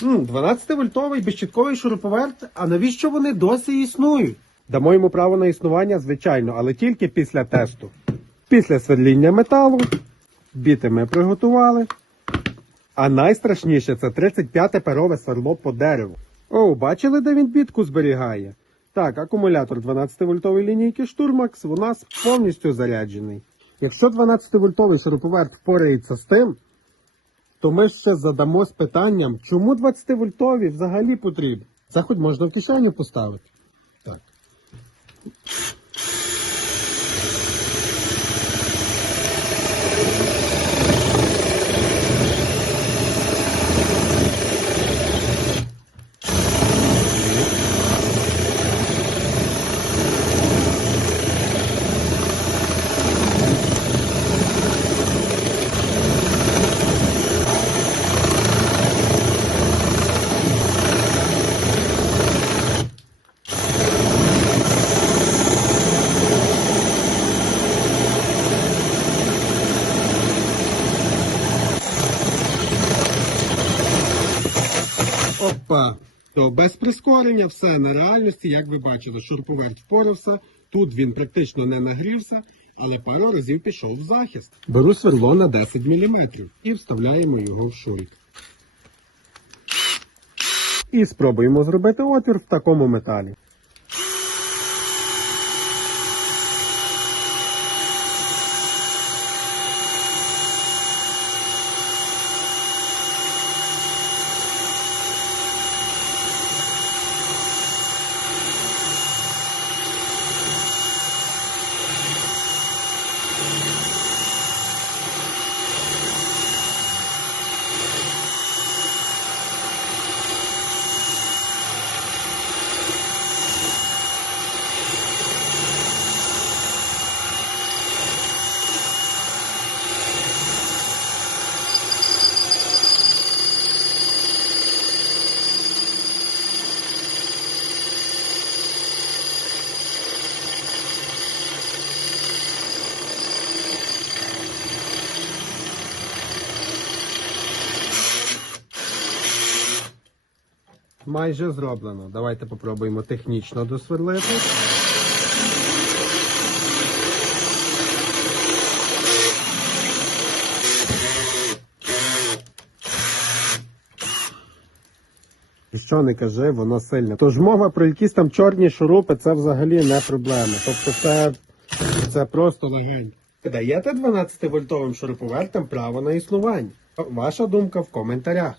12-вольтовий безщітковий шуруповерт, а навіщо вони досі існують? Дамо йому право на існування, звичайно, але тільки після тесту. Після сверління металу, біти ми приготували. А найстрашніше це 35-те перове сверло по дереву. О, бачили, де він бітку зберігає? Так, акумулятор 12-вольтової лінійки Штурмакс у нас повністю заряджений. Якщо 12-вольтовий шуруповерт впорається з тим, то ми ще задамось питанням, чому 20-вольтові взагалі потрібні? Це хоч можна в кишеню поставити. Так. Опа! То без прискорення все на реальності, як ви бачили, шурповерт впорався. Тут він практично не нагрівся, але пару разів пішов в захист. Беру сверло на 10 мм і вставляємо його в шурик. І спробуємо зробити отвір в такому металі. Майже зроблено. Давайте попробуємо технічно досверлити. Що не кажи, воно сильне. Тож мова про якісь там чорні шурупи, це взагалі не проблема. Тобто це, це просто легень. Даєте 12-вольтовим шуруповертам право на існування? Ваша думка в коментарях.